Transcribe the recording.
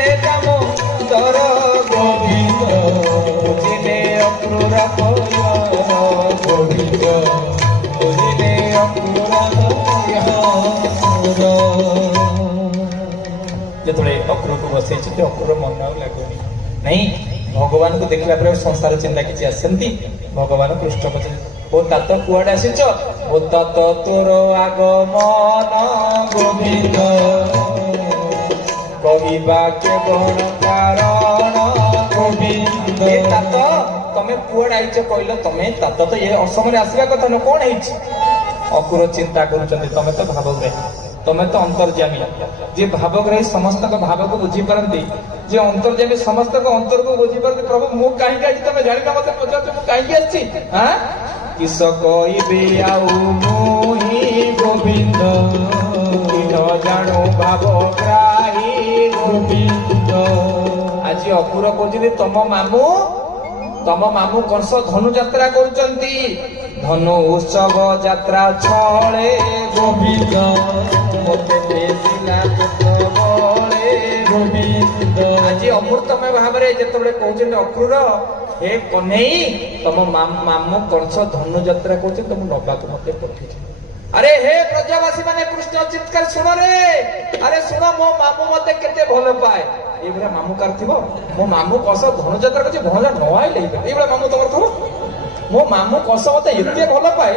ବୁଝିଲେ ଦାମୋଦର ଗୋବିନ୍ଦ ବୁଝିଲେ ଅକ୍ରୂର ଗୋବିନ୍ଦ ବୁଝିଲେ ଅକ୍ରୂର ଯେତେବେଳେ ଅକ୍ରୂରକୁ ବସେଇଛନ୍ତି ଅକ୍ରୂର ମନ ଆଉ ଲାଗୁନି ନାଇଁ ଭଗବାନ को देखला पर संसार चिंता किसी आसती भगवान कृष्ण पचार ओ तात कुआडे आसीच ओ तात तोर आगमन गोविंद कहवा केवल कारण गोविंद तात तमे कुआडे आइच कहल तमे तात तो ये असमय आसवा कथा न कौन है अक्रूर चिंता करुचंदी तमे तो भावग्राही तमे तो अंतर्जामी जे भावग्राही समस्त भाव को बुझी पारती जे अंतर्जामी समस्त अंतर को बुझी पारती प्रभु मु कहीं तमे जानी ना मत पचार मु कहीं आछि हां किस कहबे आउ मोहि गोविंद कि न जानो भावग्राही गोविंद आज अक्रूर कहते तम मामू कंस धनु यात्रा करुचंती धनु उत्सव यात्रा छळे गोविंद मते देसिला पुत्रबळे गोविंद आज अमृतमय भावरे जेतबळे कहउछन अक्रूर हे कन्हई तम मामू कंस धनु यात्रा करछन तम नबाक मते पठिछ अरे हे प्रजावासी माने कृष्ण चित्कार सुन रे अरे सुन मो मामू मते केते भलो पाए एबरा मामू करथिबो मो मामू कंस धनु यात्रा करछ भला न आइले एबरा मामू तमर थबो मो मामू कंस मते एते भलो पाए